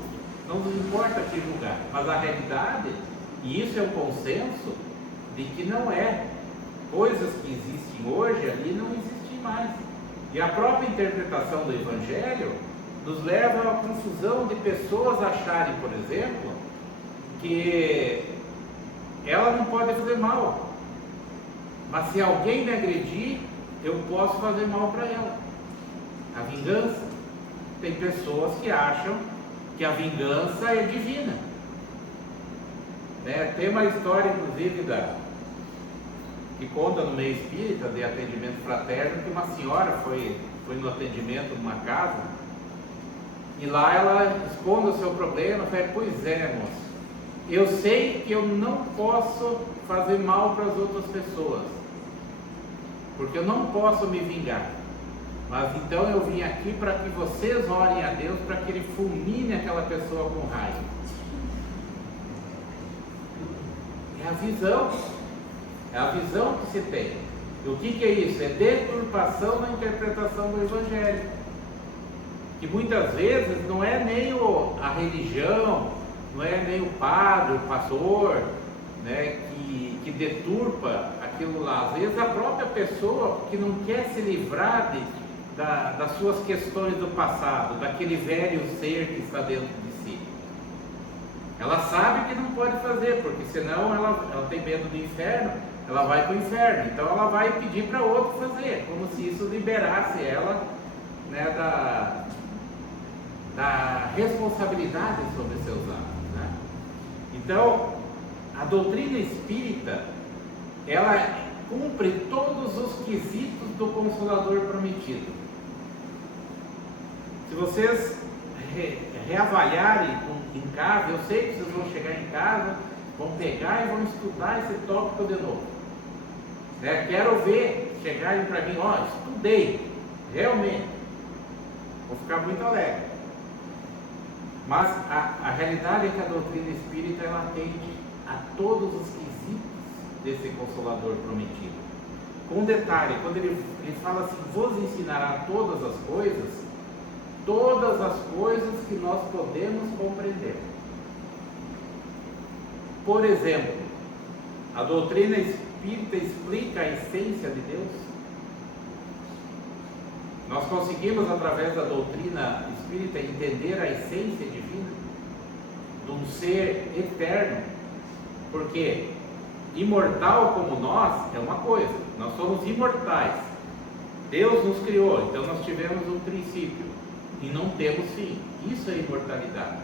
não nos importa que julgar, mas a realidade, e isso é o consenso, de que não é. Coisas que existem hoje ali não existem mais. E a própria interpretação do Evangelho nos leva à confusão de pessoas acharem, por exemplo, que ela não pode fazer mal, mas se alguém me agredir, eu posso fazer mal para ela. A vingança. Tem pessoas que acham que a vingança é divina. Tem uma história, inclusive, que conta no meio espírita, de atendimento fraterno, que uma senhora foi no atendimento numa casa, e lá ela expondo o seu problema, fala: pois é, moço, eu sei que eu não posso fazer mal para as outras pessoas, porque eu não posso me vingar. Mas então eu vim aqui para que vocês orem a Deus para que Ele fulmine aquela pessoa com raio. É a visão que se tem. E o que é isso? É deturpação na interpretação do Evangelho. Que muitas vezes não é nem a religião, não é nem o padre, o pastor, né, que deturpa aquilo lá. Às vezes a própria pessoa que não quer se livrar das suas questões do passado, daquele velho ser que está dentro de si. Ela sabe que não pode fazer, porque senão ela tem medo do inferno, ela vai para o inferno. Então ela vai pedir para outro fazer, como se isso liberasse ela, né, da responsabilidade sobre seus atos, né? Então, a doutrina espírita, ela cumpre todos os quesitos do Consolador prometido. Se vocês reavaliarem em casa, eu sei que vocês vão chegar em casa, vão pegar e vão estudar esse tópico de novo. Quero ver chegarem para mim, estudei, realmente, vou ficar muito alegre. Mas a realidade é que a doutrina espírita, ela atende a todos os quesitos desse Consolador prometido. Com detalhe, quando ele fala assim, vos ensinará todas as coisas que nós podemos compreender. Por exemplo, a doutrina espírita explica a essência de Deus. Nós conseguimos, através da doutrina espírita, entender a essência divina de um ser eterno, porque imortal como nós é uma coisa, nós somos imortais. Deus nos criou, então nós tivemos um princípio e não temos fim. Isso é imortalidade.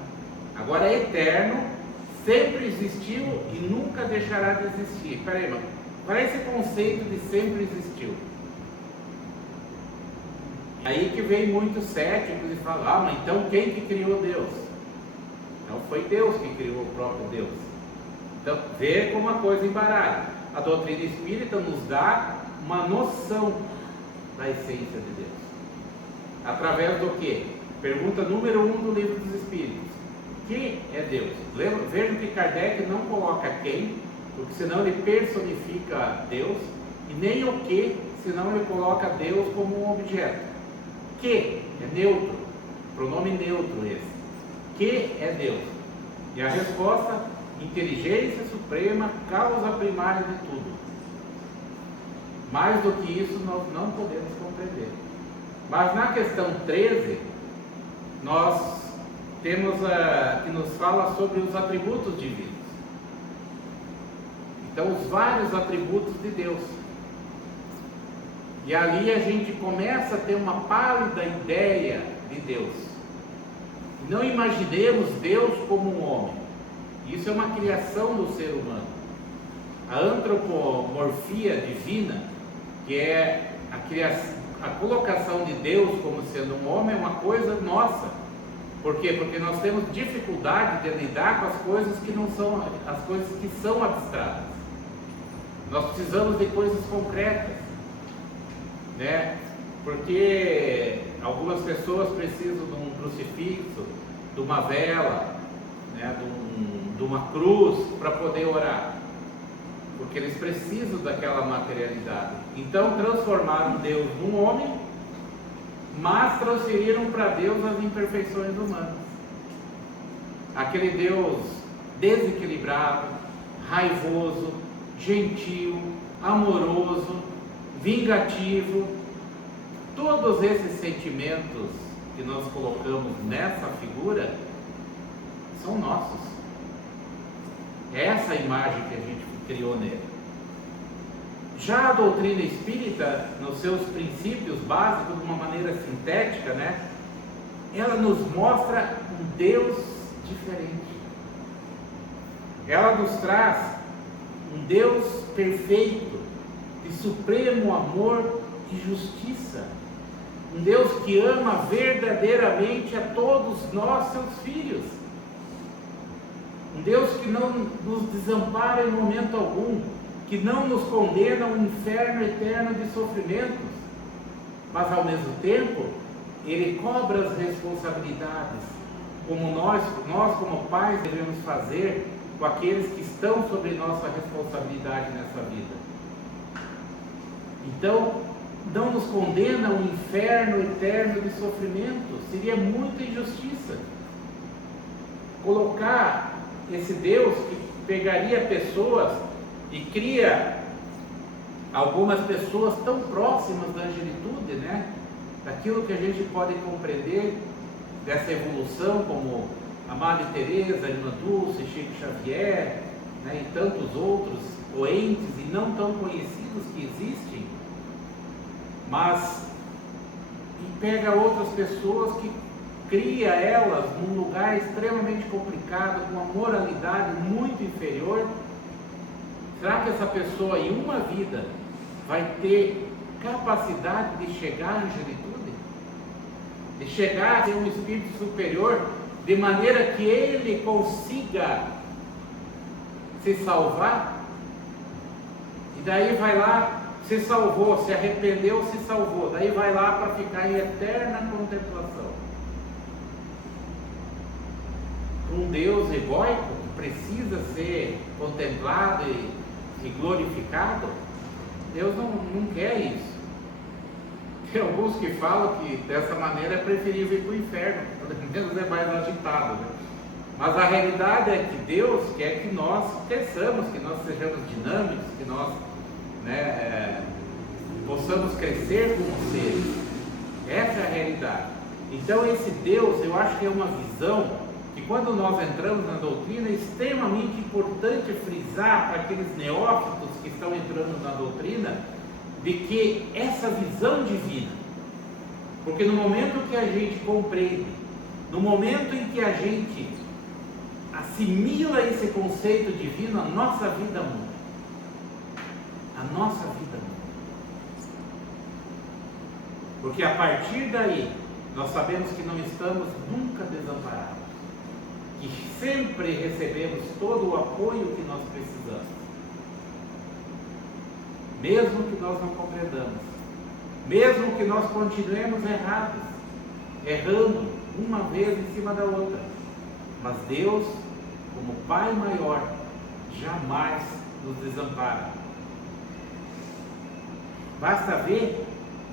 Agora é eterno, sempre existiu e nunca deixará de existir. Peraí, mano, qual é esse conceito de sempre existiu? Aí que vem muitos céticos e falam, mas então quem que criou Deus? Não foi Deus que criou o próprio Deus. Então, vê como a coisa embaralha. A doutrina espírita nos dá uma noção da essência de Deus. Através do quê? Pergunta número 1 do Livro dos Espíritos. Quem é Deus? Vejam que Kardec não coloca quem, porque senão ele personifica Deus, e nem o que, senão ele coloca Deus como um objeto. Que é neutro, pronome neutro esse. Que é Deus? E a resposta, inteligência suprema, causa primária de tudo. Mais do que isso nós não podemos compreender. Mas na questão 13, nós temos que nos fala sobre os atributos divinos. Então, os vários atributos de Deus. E ali a gente começa a ter uma pálida ideia de Deus. Não imaginemos Deus como um homem. Isso é uma criação do ser humano. A antropomorfia divina, que é a colocação de Deus como sendo um homem, é uma coisa nossa. Por quê? Porque nós temos dificuldade de lidar com as coisas que não são, as coisas que são abstratas. Nós precisamos de coisas concretas, né? Porque algumas pessoas precisam de um crucifixo, de uma vela, né? de uma cruz para poder orar, porque eles precisam daquela materialidade. Então transformaram Deus num homem, mas transferiram para Deus as imperfeições humanas. Aquele Deus desequilibrado, raivoso, gentil, amoroso, vingativo. Todos esses sentimentos que nós colocamos nessa figura são nossos. É essa imagem que a gente criou nele. Já a doutrina espírita, nos seus princípios básicos, de uma maneira sintética, né, ela nos mostra um Deus diferente. Ela nos traz um Deus perfeito, de supremo amor e justiça. Um Deus que ama verdadeiramente a todos nós, seus filhos. Um Deus que não nos desampara em momento algum. que não nos condena a um inferno eterno de sofrimentos, mas ao mesmo tempo, Ele cobra as responsabilidades, como nós como pais devemos fazer com aqueles que estão sob nossa responsabilidade nessa vida. Então, não nos condena a um inferno eterno de sofrimento. Seria muita injustiça colocar esse Deus que pegaria pessoas e cria algumas pessoas tão próximas da angelitude, né? Daquilo que a gente pode compreender dessa evolução, como a Madre Teresa, a Irmã Dulce, Chico Xavier, né? E tantos outros poentes e não tão conhecidos que existem, mas e pega outras pessoas que cria elas num lugar extremamente complicado, com uma moralidade muito inferior. Será que essa pessoa em uma vida vai ter capacidade de chegar à angelitude? De chegar a ser um espírito superior, de maneira que ele consiga se salvar? E daí vai lá, se salvou, se arrependeu, se salvou, daí vai lá para ficar em eterna contemplação. Um Deus egóico que precisa ser contemplado e glorificado, Deus não quer isso. Tem alguns que falam que dessa maneira é preferível ir para o inferno, que pelo menos é mais agitado, né? Mas a realidade é que Deus quer que nós cresçamos, que nós sejamos dinâmicos, que nós possamos crescer como seres. Essa é a realidade. Então esse Deus, eu acho que é uma visão que, quando nós entramos na doutrina, é extremamente importante frisar para aqueles neófitos que estão entrando na doutrina, de que essa visão divina, porque no momento que a gente compreende, no momento em que a gente assimila esse conceito divino, a nossa vida muda. A nossa vida muda. Porque a partir daí, nós sabemos que não estamos nunca desamparados, que sempre recebemos todo o apoio que nós precisamos, mesmo que nós não compreendamos, mesmo que nós continuemos errando uma vez em cima da outra, mas Deus, como Pai maior, jamais nos desampara. Basta ver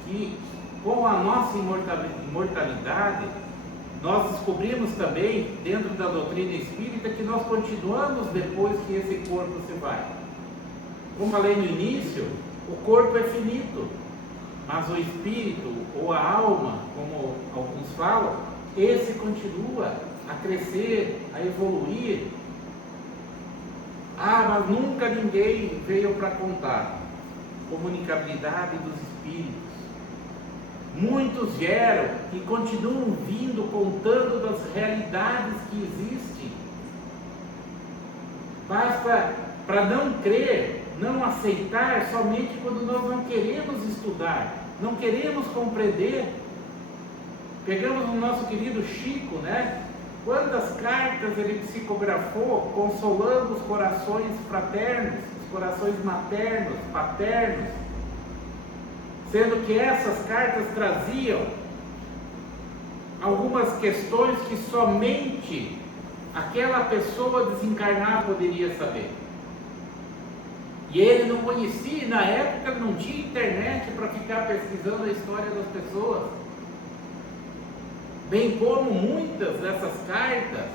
que, com a nossa imortalidade, nós descobrimos também, dentro da doutrina espírita, que nós continuamos depois que esse corpo se vai. Como falei no início, o corpo é finito, mas o espírito, ou a alma, como alguns falam, esse continua a crescer, a evoluir. Mas nunca ninguém veio para contar. Comunicabilidade dos espíritos. Muitos vieram e continuam vindo, contando das realidades que existem. Basta para não crer, não aceitar somente quando nós não queremos estudar, não queremos compreender. Pegamos o nosso querido Chico, né? Quantas cartas ele psicografou, consolando os corações fraternos, os corações maternos, paternos, sendo que essas cartas traziam algumas questões que somente aquela pessoa desencarnada poderia saber. E ele não conhecia, na época não tinha internet para ficar pesquisando a história das pessoas. Bem como muitas dessas cartas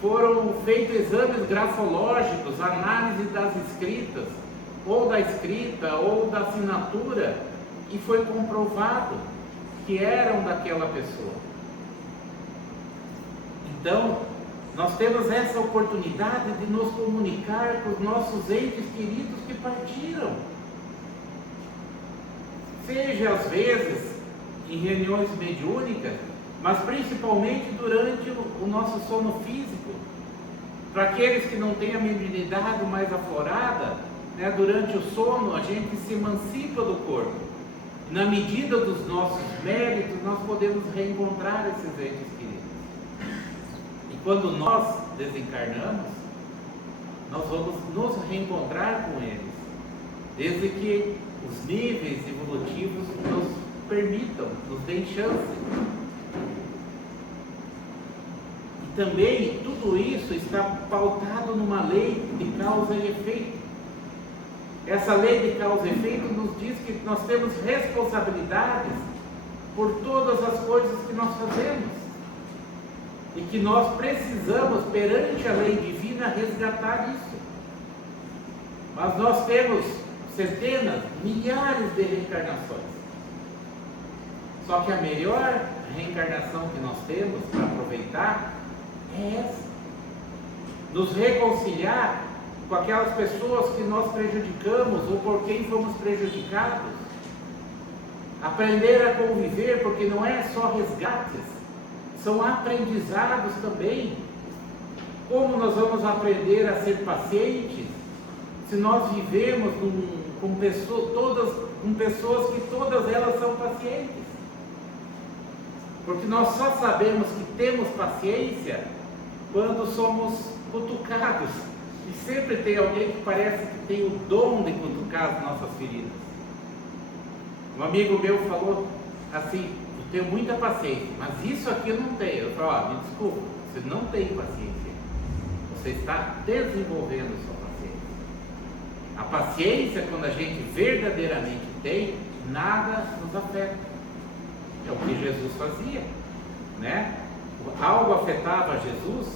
foram feitos exames grafológicos, análise das escritas, ou da escrita, ou da assinatura, e foi comprovado que eram daquela pessoa. Então, nós temos essa oportunidade de nos comunicar com os nossos entes queridos que partiram. Seja às vezes em reuniões mediúnicas, mas principalmente durante o nosso sono físico. Para aqueles que não têm a mediunidade mais aflorada, né, durante o sono a gente se emancipa do corpo. Na medida dos nossos méritos, nós podemos reencontrar esses entes queridos. E quando nós desencarnamos, nós vamos nos reencontrar com eles. desde que os níveis evolutivos nos permitam, nos deem chance. E também tudo isso está pautado numa lei de causa e efeito. Essa lei de causa e efeito nos diz que nós temos responsabilidades por todas as coisas que nós fazemos e que nós precisamos, perante a lei divina, resgatar isso. Mas nós temos centenas, milhares de reencarnações. Só que a melhor reencarnação que nós temos para aproveitar é essa: nos reconciliar com aquelas pessoas que nós prejudicamos ou por quem fomos prejudicados, aprender a conviver, porque não é só resgates, são aprendizados também. Como nós vamos aprender a ser pacientes se nós vivemos com pessoas que todas elas são pacientes? Porque nós só sabemos que temos paciência quando somos cutucados. E sempre tem alguém que parece que tem o dom de cutucar as nossas feridas. Um amigo meu falou assim: eu tenho muita paciência, mas isso aqui eu não tenho. Eu falo: me desculpa, você não tem paciência. Você está desenvolvendo sua paciência. A paciência, quando a gente verdadeiramente tem, nada nos afeta. É o que Jesus fazia, né? Algo afetava Jesus?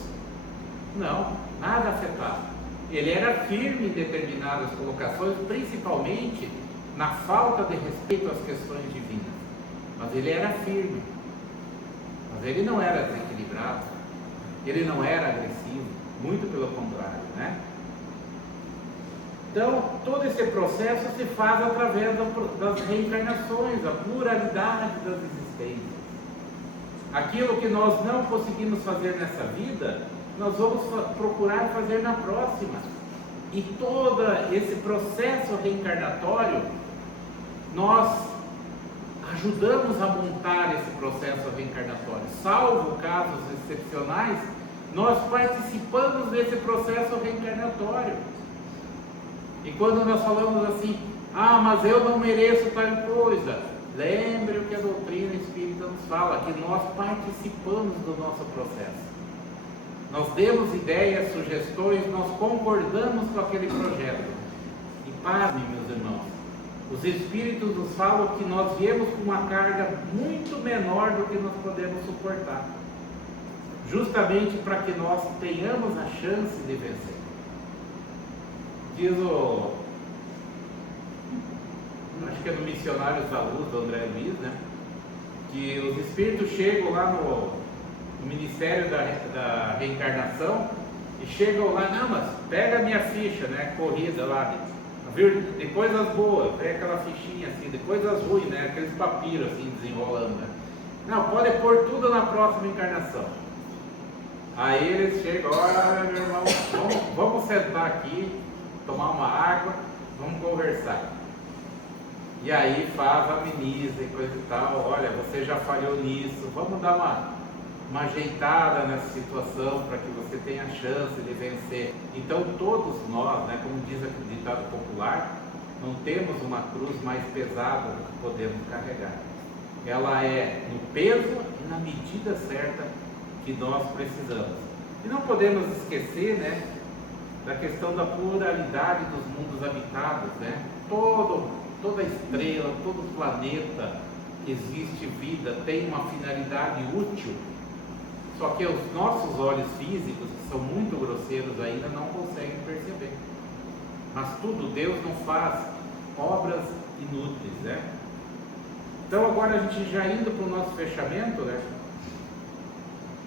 Não, nada afetava. Ele era firme em determinadas colocações, principalmente na falta de respeito às questões divinas. Mas ele era firme. Mas ele não era desequilibrado. Ele não era agressivo. Muito pelo contrário, né? Então, todo esse processo se faz através das reencarnações, a pluralidade das existências. Aquilo que nós não conseguimos fazer nessa vida, nós vamos procurar fazer na próxima. E todo esse processo reencarnatório, nós ajudamos a montar esse processo reencarnatório. Salvo casos excepcionais, nós participamos desse processo reencarnatório. E quando nós falamos assim: ah, mas eu não mereço tal coisa, lembre o que a doutrina espírita nos fala, que nós participamos do nosso processo. Nós demos ideias, sugestões, nós concordamos com aquele projeto. E pasmem, meus irmãos, os espíritos nos falam que nós viemos com uma carga muito menor do que nós podemos suportar, justamente para que nós tenhamos a chance de vencer. Diz acho que é do Missionários da Luz, do André Luiz, né? Que os espíritos chegam lá no Ministério da Reencarnação e chegam lá: não, mas pega a minha ficha, né? Corrida lá, de coisas boas, pega aquela fichinha assim, de coisas ruins, né? Aqueles papiros assim, desenrolando, né? Não, pode pôr tudo na próxima encarnação. Aí eles chegam: olha, meu irmão, vamos sentar aqui, tomar uma água, vamos conversar. E aí ameniza e coisa e tal. Olha, você já falhou nisso, vamos dar uma ajeitada nessa situação para que você tenha a chance de vencer. Então todos nós, né, como diz o ditado popular, não temos uma cruz mais pesada do que podemos carregar. Ela é no peso e na medida certa que nós precisamos. E não podemos esquecer, né, da questão da pluralidade dos mundos habitados, né? Toda estrela, todo planeta que existe vida tem uma finalidade útil, só que os nossos olhos físicos, que são muito grosseiros ainda, não conseguem perceber. Mas tudo, Deus não faz obras inúteis, né? Então agora a gente já indo para o nosso fechamento, né?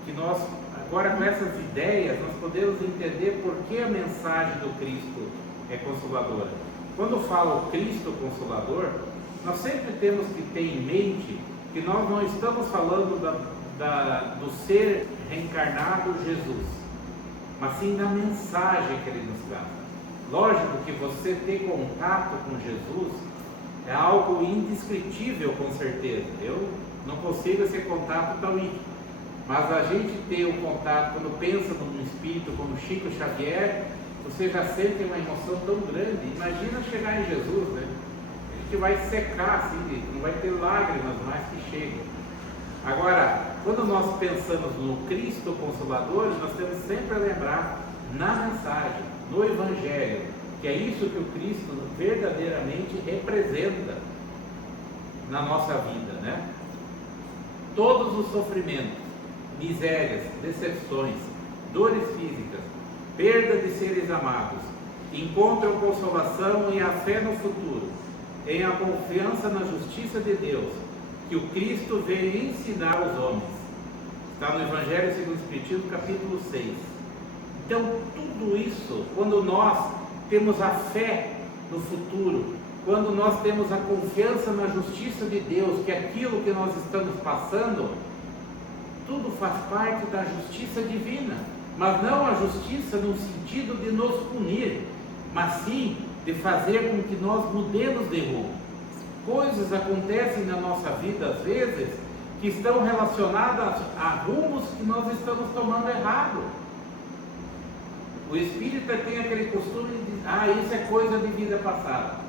Que nós, agora com essas ideias, nós podemos entender por que a mensagem do Cristo é consoladora. Quando fala o Cristo Consolador, nós sempre temos que ter em mente que nós não estamos falando do ser reencarnado Jesus, mas sim da mensagem que ele nos traz. Lógico que você ter contato com Jesus é algo indescritível, com certeza. Eu não consigo esse contato tão íntimo, mas a gente ter o contato, quando pensa num espírito como Chico Xavier, você já sente uma emoção tão grande. Imagina chegar em Jesus, né? A gente vai secar, assim, não vai ter lágrimas mais que chegam. Agora, quando nós pensamos no Cristo Consolador, nós temos sempre a lembrar na mensagem, no Evangelho, que é isso que o Cristo verdadeiramente representa na nossa vida, né? Todos os sofrimentos, misérias, decepções, dores físicas, perda de seres amados, encontram consolação e a fé no futuro, em a confiança na justiça de Deus, que o Cristo veio ensinar aos homens. Está no Evangelho segundo o Espiritismo, capítulo 6. Então, tudo isso, quando nós temos a fé no futuro, quando nós temos a confiança na justiça de Deus, que aquilo que nós estamos passando, tudo faz parte da justiça divina, mas não a justiça no sentido de nos punir, mas sim de fazer com que nós mudemos de rumo. Coisas acontecem na nossa vida, às vezes, que estão relacionadas a rumos que nós estamos tomando errado. O espírita tem aquele costume de dizer, isso é coisa de vida passada.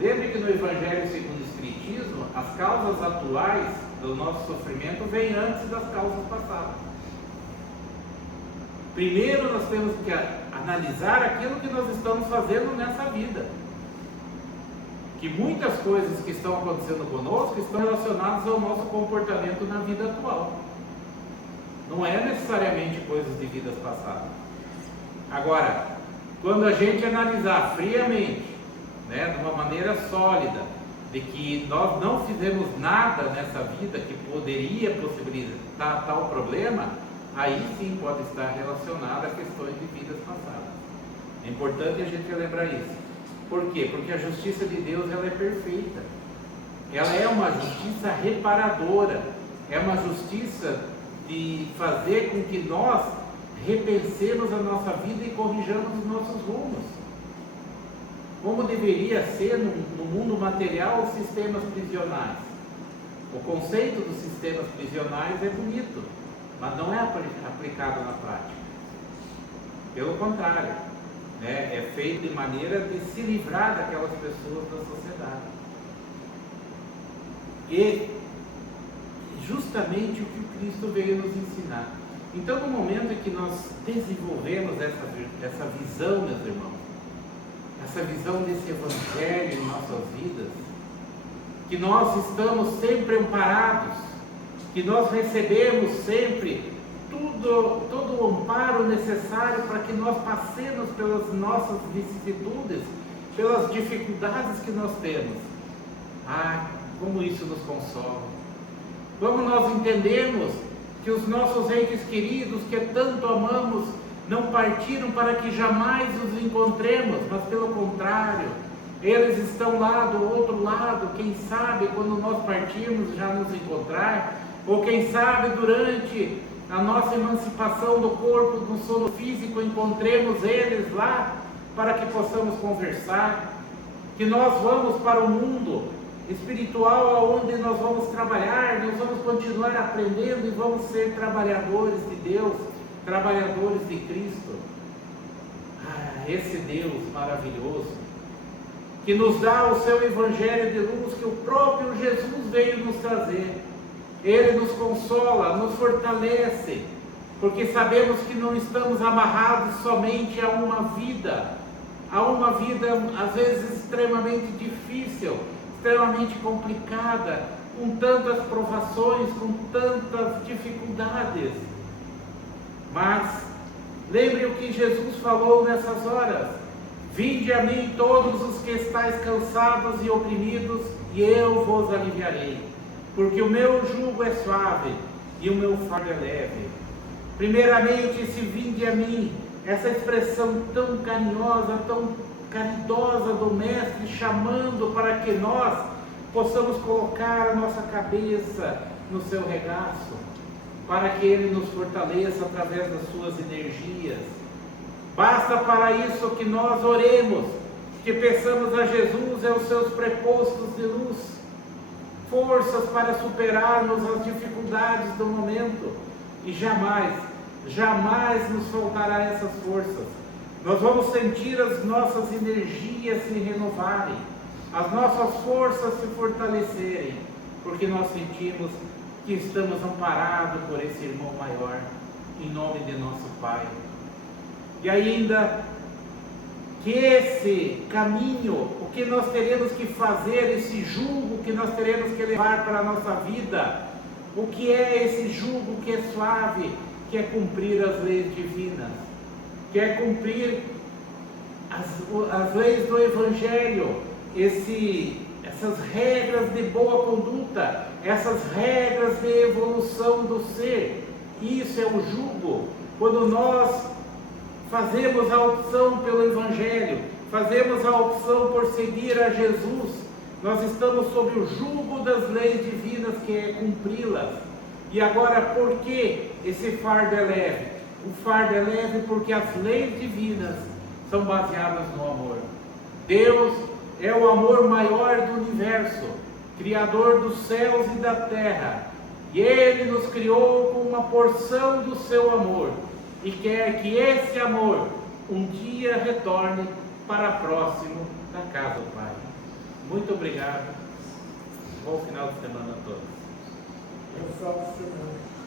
Lembre que no Evangelho segundo o Espiritismo, as causas atuais do nosso sofrimento vêm antes das causas passadas. Primeiro nós temos que analisar aquilo que nós estamos fazendo nessa vida. Que muitas coisas que estão acontecendo conosco estão relacionadas ao nosso comportamento na vida atual. Não é necessariamente coisas de vidas passadas. Agora, quando a gente analisar friamente, de uma maneira sólida, de que nós não fizemos nada nessa vida que poderia possibilitar tal problema, aí sim pode estar relacionado a questões de vidas passadas. É importante a gente lembrar isso. Por quê? Porque a justiça de Deus ela é perfeita. Ela é uma justiça reparadora. É uma justiça de fazer com que nós repensemos a nossa vida e corrijamos os nossos rumos. Como deveria ser no mundo material os sistemas prisionais. O conceito dos sistemas prisionais é bonito, mas não é aplicado na prática. Pelo contrário, é feito de maneira de se livrar daquelas pessoas da sociedade. E justamente o que o Cristo veio nos ensinar. Então, no momento em que nós desenvolvemos essa visão, meus irmãos, essa visão desse Evangelho em nossas vidas, que nós estamos sempre amparados, que nós recebemos sempre todo o amparo necessário para que nós passemos pelas nossas vicissitudes, pelas dificuldades que nós temos. Como isso nos consola. Como nós entendemos que os nossos entes queridos, que tanto amamos, não partiram para que jamais os encontremos, mas pelo contrário, eles estão lá do outro lado, quem sabe quando nós partirmos já nos encontrar, ou quem sabe durante a nossa emancipação do corpo, do sono físico, encontremos eles lá, para que possamos conversar, que nós vamos para o mundo espiritual, onde nós vamos trabalhar, nós vamos continuar aprendendo e vamos ser trabalhadores de Deus, trabalhadores de Cristo. Esse Deus maravilhoso, que nos dá o seu Evangelho de luz, que o próprio Jesus veio nos trazer. Ele nos consola, nos fortalece, porque sabemos que não estamos amarrados somente a uma vida às vezes extremamente difícil, extremamente complicada, com tantas provações, com tantas dificuldades. Mas lembre o que Jesus falou nessas horas: vinde a mim todos os que estáis cansados e oprimidos, e eu vos aliviarei, porque o meu jugo é suave e o meu fardo é leve. Primeiramente, esse vinde a mim, essa expressão tão carinhosa, tão caridosa do Mestre, chamando para que nós possamos colocar a nossa cabeça no seu regaço, para que Ele nos fortaleça através das suas energias. Basta para isso que nós oremos, que peçamos a Jesus os seus prepostos de luz, forças para superarmos as dificuldades do momento, e jamais nos faltará essas forças, Nós vamos sentir as nossas energias se renovarem, as nossas forças se fortalecerem, porque nós sentimos que estamos amparados por esse irmão maior, em nome de nosso Pai. E ainda que esse caminho, o que nós teremos que fazer, esse jugo que nós teremos que levar para a nossa vida, o que é esse jugo que é suave, que é cumprir as leis divinas, que é cumprir as leis do Evangelho, essas regras de boa conduta, essas regras de evolução do ser. Isso é o jugo. Quando nós fazemos a opção pelo Evangelho, fazemos a opção por seguir a Jesus, nós estamos sob o jugo das leis divinas, que é cumpri-las. E agora, por que esse fardo é leve? O fardo é leve porque as leis divinas são baseadas no amor. Deus é o amor maior do universo, Criador dos céus e da terra, e Ele nos criou com uma porção do seu amor, e quer que esse amor um dia retorne para próximo da casa do Pai. Muito obrigado. Bom final de semana a todos. Bom final de semana.